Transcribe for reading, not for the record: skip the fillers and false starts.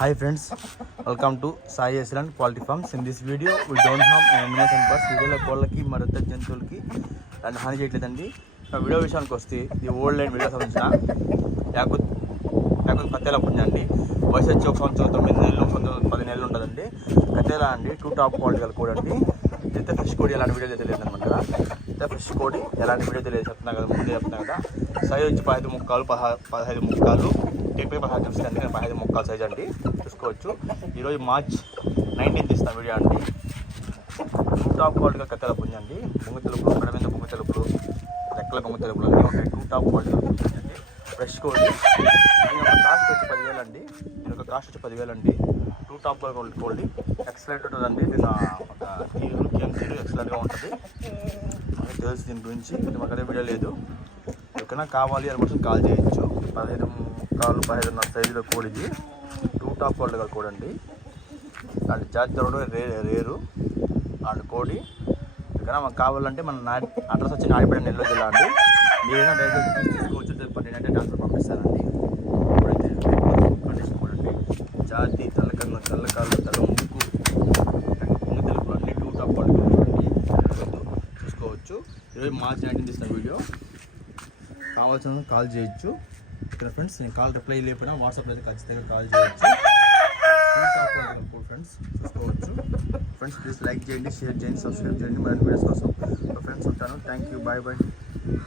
Hi friends, welcome to Sai Excellent Quality Farms. In this video, we don't have animals and birds. వీడియోలో కోళ్ళకి మరి ఇతర జంతువులకి and హాని చేయట్లేదండి. వీడియో విషయానికి వస్తే ఇది ఓల్డ్ లైన్ వీడియో సంబంధించిన యాకుత్ కత్తెల పుంజండి. వయసు వచ్చి 1 సంవత్సరం 9 నెలలు 10 నెలలు ఉంటుందండి. కత్తెల అండి 2 టాప్ క్వాలిటీ గల కోడి అండి. ఇంత ఫిష్ కోడి ఎలాంటి వీడియో తెలియదు అనమాట కదా. ఇంత ఫిష్ కోడి ఎలాంటి వీడియో తెలియదు చెప్తున్నా కదా, ముందే చెప్తున్నా కదా. సైజ్ వచ్చి 15 ముక్కాలు 15 ముక్కాలు టేపే 15 చూస్తుంది. నేను 15 ముక్కాలు సైజ్ అండి చూసుకోవచ్చు. ఈరోజు మార్చ్ 19 ఇస్తాను వీడియో అండి. 2 టాప్ క్వాలిటీగా కత్తెల పుంజ అండి. బొంగు తెలుపులు, మెడ మీద బొంగు తెలుపులు, రెక్కల బొంగు తెలుపులు అన్నీ ఉంటాయి. 2 టాప్ క్వాలిటీ అండి. ఫ్రెష్ కోడి. దీని యొక్క కాస్ట్ వచ్చి 10,000 అండి. దీని యొక్క కాస్ట్ వచ్చి 10,000 అండి. 2 టాప్ కోల్డ్ ఎక్సలెంట్ ఉంటుందండి. దీని ఒక తీరు కేంద్రీలు ఎక్సలెంట్గా ఉంటుంది. మనకి తెలుసు దీని గురించి, మాకైతే వీడియో లేదు. ఎక్కడైనా కావాలి అనుకుంటే కాల్ చేయొచ్చు. 15 ముక్కాలు 15 సైజులో కోడిది 2 టాప్ కోల్డ్ కోడండి. అండ్ జాతీయ రేరు అండ్ కోడి. ఎక్కడైనా మాకు కావాలంటే మన అడ్రస్ వచ్చి నాయుడుపేట నెల్లూరు జిల్లా అండి. మీరైనా డైరెక్ట్ తీసుకోవచ్చు, చెప్పండి అంటే ట్రాన్స్ఫర్ పంపిస్తానండి. కండిషన్ కోడండి. జాతి తెల్లకన్ను తెల్లకాళ్ళు తెల్ల ముక్కు పొంగు తెలుపు అన్ని 2 టాప్ కోల్డ్ చూసుకోవచ్చు. ఈరోజు మార్చ్ 19 తీసిన వీడియో. కావాల్సిన కాల్ చేయొచ్చు. ఇక్కడ ఫ్రెండ్స్ నేను కాల్ రిప్లై లేకపోయినా వాట్సాప్లో అయితే ఖచ్చితంగా కాల్ చేయొచ్చు. ఫ్రెండ్స్ చూసుకోవచ్చు. ఫ్రెండ్స్ ప్లీజ్ లైక్ చేయండి, షేర్ చేయండి, సబ్స్క్రైబ్ చేయండి మరిన్ని వీడియోస్ కోసం. ఫ్రెండ్స్ ఉంటాను. Thank you, bye bye.